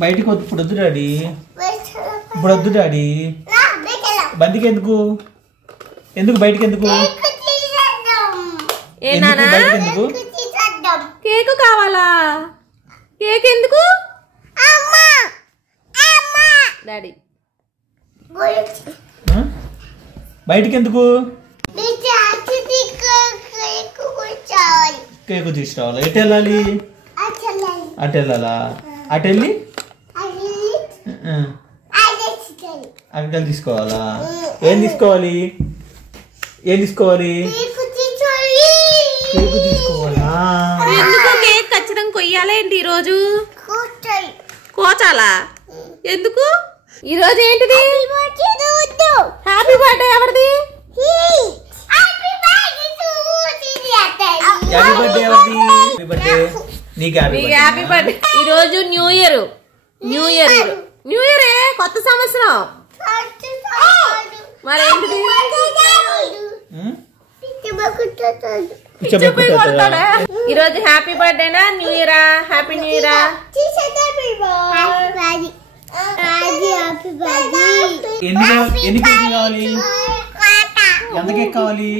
బయటికి ఇప్పుడు వద్దు డాడీ, ఇప్పుడు వద్దు డాడీ. బండికి ఎందుకు, ఎందుకు బయటికి ఎందుకు, ఎందుకు కేక్ కావాలా? కేక్ ఎందుకు డాడీ? బయటికి ఎందుకు? కేకు తీసుకురావాలా? ఎటు వెళ్ళాలి? అటు వెళ్ళాలా? అటు వెళ్ళి అక్కడికి తీసుకోవాలా? ఏం తీసుకోవాలి? ఏం తీసుకోవాలి? కేకు తీసుకోవాలా? ఎందుకు కేక్ ఖచ్చితంగా కొయ్యాలా ఏంటి ఈరోజు? కోచాలా? ఎందుకు ఈరోజు ఏంటిది? హ్యాపీ బర్త్డే ఎవరిది? హ్యాపీ బర్త్డే ఎవరిది? హ్యాపీ బర్త్డే నీకు. Happy birthday. ఈరోజు new year. New year, new year, కొత్త సంవత్సరం. మరి ఏంటిది? ఈరోజు హ్యాపీ బర్త్డేనా న్యూ ఇయరా? హ్యాపీ న్యూ ఇయరా? ఎన్ని కేక్ కావాలి? ఎంత కేక్ కావాలి?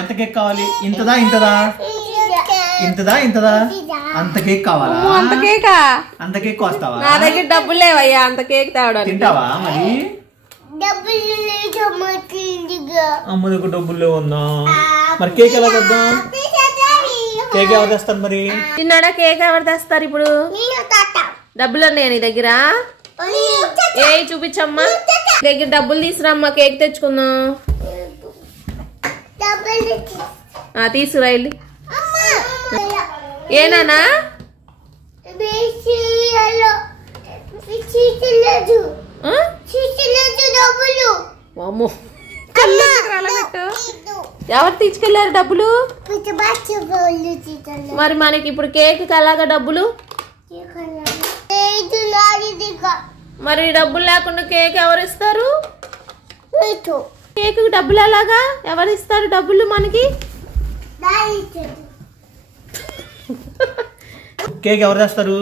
ఎంత కేక్ కావాలి? ఇంతదా ఇంతదా ఇంతదా ఇంతదా? అంత కేక్ కావాలా? అంత కేకా? అంత కేక్ వస్తావా? నా దగ్గర డబ్బులు లేవయ్యా అంత కేక్ తేవడానికి. తింటావా మరి? అమ్మ దగ్గర డబ్బులు లేవుందా? మరి కేక్ ఎలా తెద్దాం? కేక్ ఎవరు తెస్తారు మరి? తిన్నాడా? కేక్ ఎవరు తెస్తారు ఇప్పుడు? డబ్బులు ఉన్నాయా నీ దగ్గర? ఏ చూపించమ్మా. దగ్గర డబ్బులు తీసుకురామ్మా, కేక్ తెచ్చుకుందాం. తీసుకురా వెళ్ళి. ఏనా? ఎవరు తీసుకెళ్లారు డబ్బులు? మరి మనకి ఇప్పుడు కేక్ అలాగా డబ్బులు? మరి డబ్బులు లేకుండా కేక్ ఎవరు ఇస్తారు? కేక్ డబ్బులు ఎలాగా? ఎవరు ఇస్తారు డబ్బులు మనకి? కేక్ ఎవరు తెస్తారు?